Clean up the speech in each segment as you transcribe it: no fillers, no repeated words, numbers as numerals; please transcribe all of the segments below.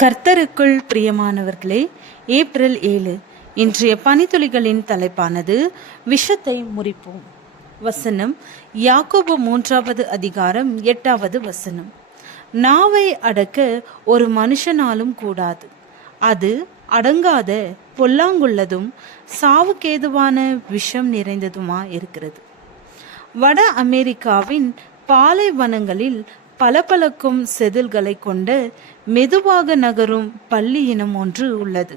கர்த்தருக்குள் பிரியமானவர்களே, ஏப்ரல் 7 இன்றைய பனித்துளிகளின் தலைப்பானது விஷத்தை முறிப்போம். வசனம் யாக்கோபு 3வது அதிகாரம் 8வது வசனம். நாவை அடக்க ஒரு மனுஷனாலும் கூடாது, அது அடங்காத பொல்லாங்குள்ளதும் சாவுக்கேதுவான விஷம் நிறைந்ததுமா இருக்கிறது. வட அமெரிக்காவின் பாலைவனங்களில் பளபளக்கும் செதில்களை கொண்ட மெதுவாக நகரும் பல்லி இனம் ஒன்று உள்ளது.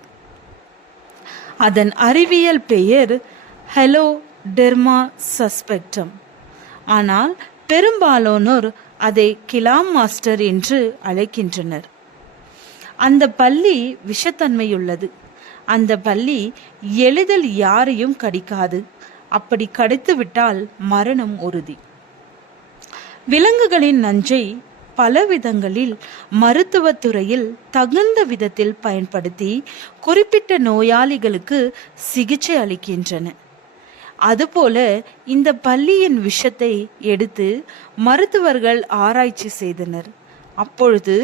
அதன் அறிவியல் பெயர் ஹெலோடெர்மா சஸ்பெக்டம். ஆனால் பெரும்பாலானோர் அதை கிலாம் மாஸ்டர் என்று அழைக்கின்றனர். அந்த பல்லி விஷத்தன்மையுள்ளது. அந்த பல்லி எளிதில் யாரையும் கடிக்காது. அப்படி கடித்து விட்டால் மரணம் உறுதி. விலங்குகளின் நஞ்சை பல விதங்களில் மருத்துவத்துறையில் தகுந்த விதத்தில் பயன்படுத்தி குறிப்பிட்ட நோயாளிகளுக்கு சிகிச்சை அளிக்கின்றன. அதுபோல இந்த பல்லியின் விஷத்தை எடுத்து மருத்துவர்கள் ஆராய்ச்சி செய்தனர். அப்பொழுது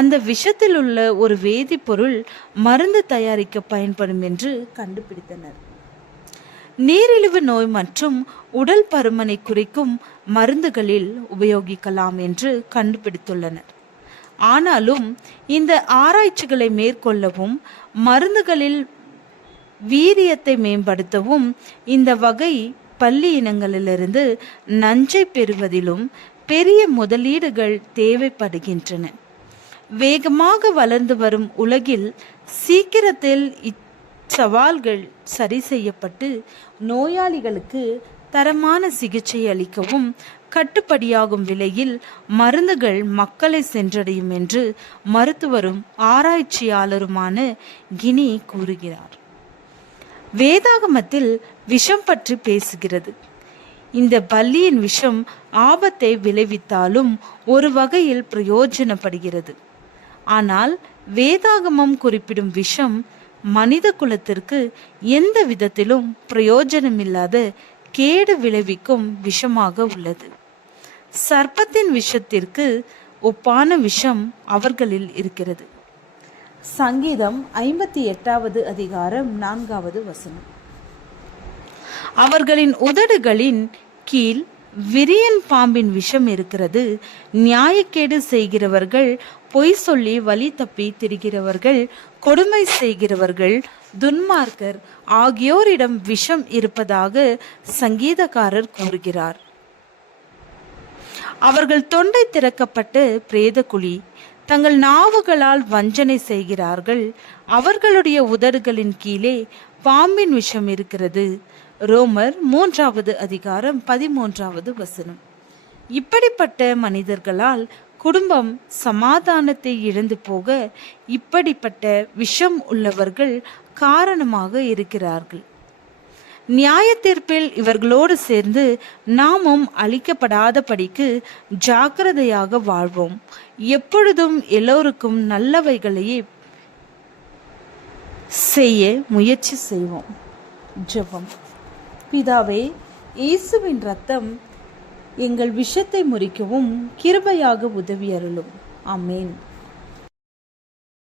அந்த விஷத்தில் உள்ள ஒரு வேதிப்பொருள் மருந்து தயாரிக்க பயன்படும் என்று கண்டுபிடித்தனர். நீரிழிவு நோய் மற்றும் உடல் பருமனை குறிக்கும் மருந்துகளில் உபயோகிக்கலாம் என்று கண்டுபிடித்துள்ளனர். ஆனாலும் இந்த ஆராய்ச்சிகளை மேற்கொள்ளவும் மருந்துகளில் வீரியத்தை மேம்படுத்தவும் இந்த வகை பல்லி இனங்களிலிருந்து நஞ்சை பெறுவதிலும் பெரிய முதலீடுகள் தேவைப்படுகின்றன. வேகமாக வளர்ந்து வரும் உலகில் சீக்கிரத்தில் சவால்கள் சரி செய்யப்பட்டு நோயாளிகளுக்கு தரமான சிகிச்சை அளிக்கவும் கட்டுப்படியாகும் விலையில் மருந்துகள் மக்களை சென்றடையும் என்று மருத்துவரும் ஆராய்ச்சியாளருமான கினி கூறுகிறார். வேதாகமத்தில் விஷம் பற்றி பேசுகிறது. இந்த பல்லியின் விஷம் ஆபத்தை விளைவித்தாலும் ஒரு வகையில் பிரயோஜனப்படுகிறது. ஆனால் வேதாகமம் குறிப்பிடும் விஷம் மனித குலத்திற்கு எந்த விதத்திலும் பிரயோஜனமில்லாத கேடு விளைவிக்கும் விஷமாக உள்ளது. சர்ப்பத்தின் விஷத்திற்கு ஒப்பான விஷம் அவர்களில் இருக்கிறது. சங்கீதம் 58வது அதிகாரம் 4வது வசனம். அவர்களின் உதடுகளின் கீழ் விரியன் பாம்பின் விஷம் இருக்கிறது. நியாயக்கேடு செய்கிறவர்கள், பொய் சொல்லி வழி தப்பி திரிகிறவர்கள், கொடுமை செய்கிறவர்கள், துன்மார்க்கர் ஆகியோரிடம் விஷம் இருப்பதாக சங்கீதக்காரர் கூறுகிறார். அவர்கள் தொண்டை திறக்கப்பட்டு பிரேத குழி, தங்கள் நாவுகளால் வஞ்சனை செய்கிறார்கள். அவர்களுடைய உதடுகளின் கீழே பாம்பின் விஷம் இருக்கிறது. ரோமர் 3வது அதிகாரம் 13வது வசனம். இப்படிப்பட்ட மனிதர்களால் குடும்பம் சமாதானத்தை இழந்து போக இப்படிப்பட்ட விஷம் உள்ளவர்கள் காரணமாக இருக்கிறார்கள். நியாய தீர்ப்பில் இவர்களோடு சேர்ந்து நாமும் அழிக்கப்படாதபடிக்கு ஜாக்கிரதையாக வாழ்வோம். எப்பொழுதும் எல்லோருக்கும் நல்லவைகளையே செய்ய முயற்சி செய்வோம். ஜெபம். பிதாவே, இயேசுவின் இரத்தம் எங்கள் விஷத்தை முறிக்கவும் கிருபையாக உதவி அருளும். ஆமென்.